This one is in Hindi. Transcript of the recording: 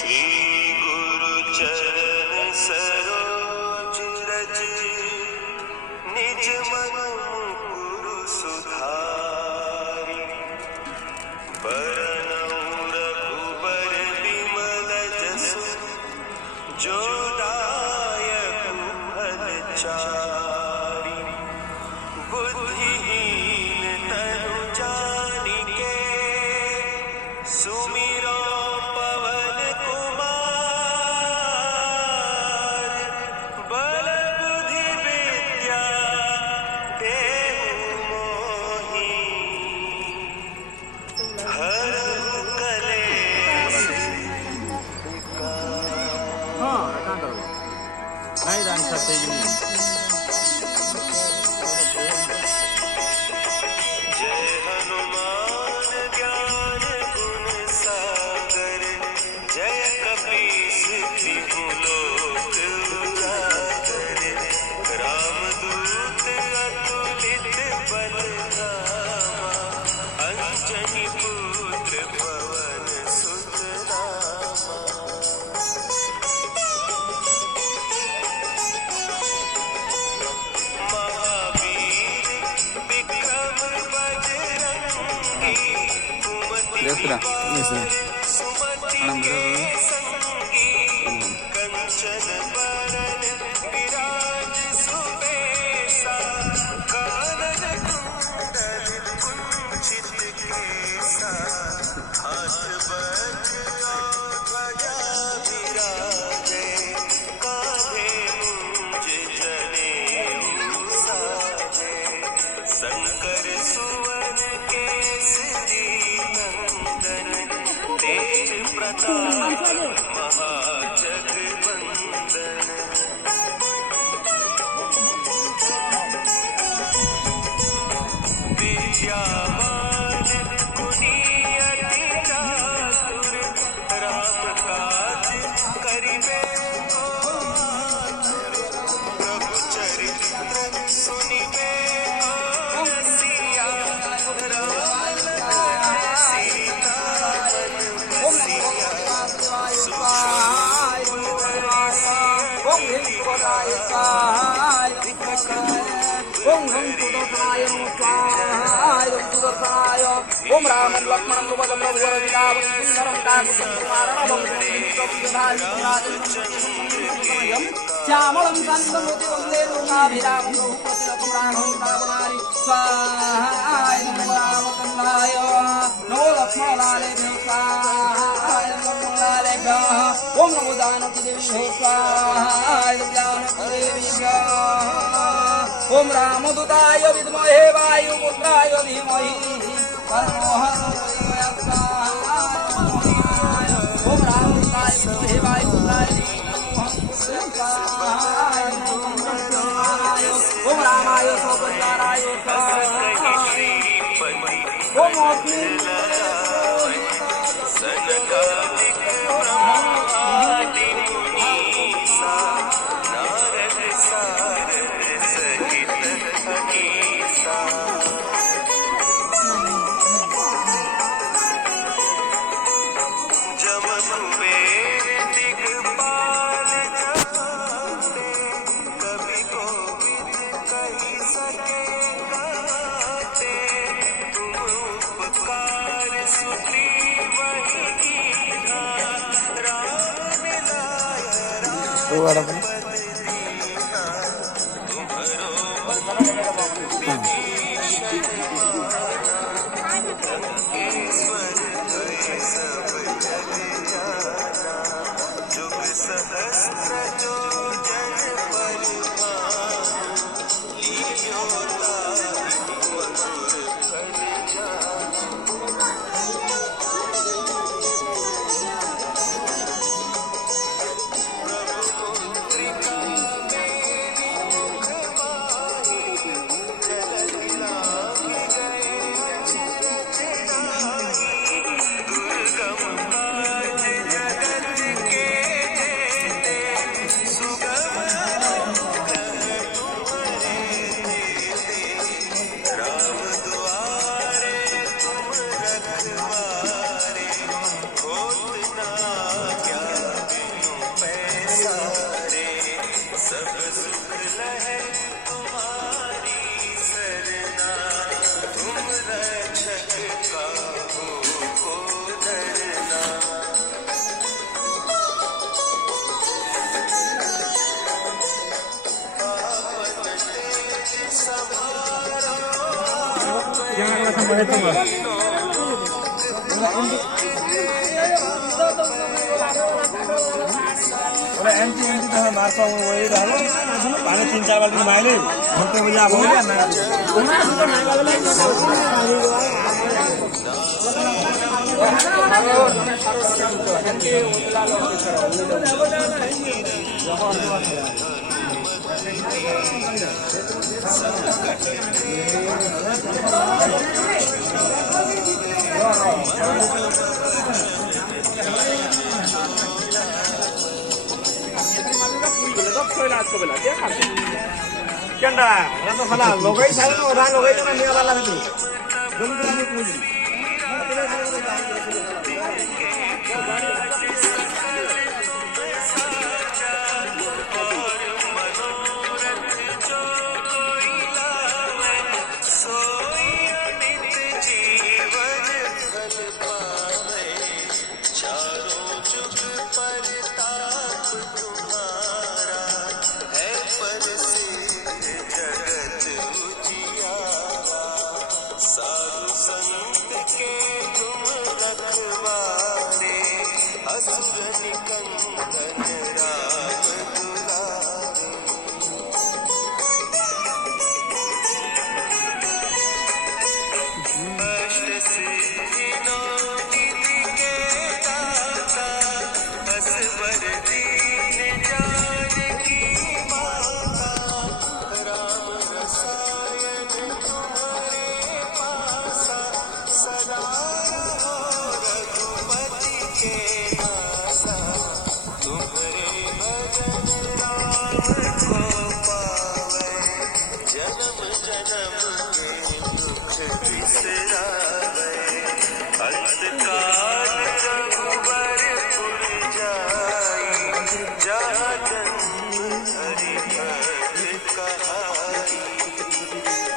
श्री गुरु चरण सरोज रज निज मन गुरु सुधारी बरनउँ रघुबर बिमल जसु जो दायक फल चारि बुद्धिहीन तनु जानिके सुमिरो पवन कुमार बल बुद्धि विद्या देहु मोहि हरहु कलेश नहीं जान सकते कि नहीं। जय हनुमान ज्ञान गुण सागर जय कपीस तिहु लोक उजागर रामदूत अतुलित बल धामा अंजनी पुत्र पवन सुत नामा महावीर विक्रम बजरंगी कुमति निवार सुमति के संगी कंचन बरन विराज सुबेसा कानन कुंडल कुंचित केसा हाथ वज्र और ध्वजा विराजे कांधे मुंज जनेऊ साजे शंकर सुवन केसरी नंदन तेज प्रताप महाजगवंदन विद्यावान गुणी अति चातुर राम काज करिबे को आतुर प्रभु चरित्र सुनिबे को रसिया राम लखन सीता मन बसिया सूक्ष्म ओम राम लक्ष्मण सुभद्रम रघुवर सुंदरम श्यामलं कांतमोति वंदे लोकाभिरामं रघुपति राघवं रावणारि स्वाहाय नमो रामचंद्राय नमो लक्ष्मणलालेभ्यो स्वाहाय नमो लक्ष्मणलालेभ्यो ओम नमो जानकी देवी स्वाहाय जानकी देवी ओम रामदूताय विद्महे वायुपुत्राय धीमहि तन्नो हनुमते ओम रामदूताय विद्महे वायुपुत्राय ओम रामाय सौभद्राय ओम अग्नि सनकादिक ब्रह्मादि मुनीसा नारद सारद सहित अहिसा जम कुबेर दिगपाल जाते कवि कोविद कहि सके गाते तुम उपकार सुग्रीवहि कीन्हा राम मिलाय रामपद दीन्हा तुम्हरो विभीषण लंकेश्वर भय सब जग जाना जुग सहस्त्र जो जन पर भानु लियो ताहि मधुर फल जानु प्रभु मुद्रिका एंटी एंटी तो मार्सा वही रहा पानी 3-4 बाल्टी माइले होते हुए आप हो गया ना केंडा तो फला लोगई सारे ना रान लोगई ना निया वाला है तू जन्म जन्म के दुख बिसरा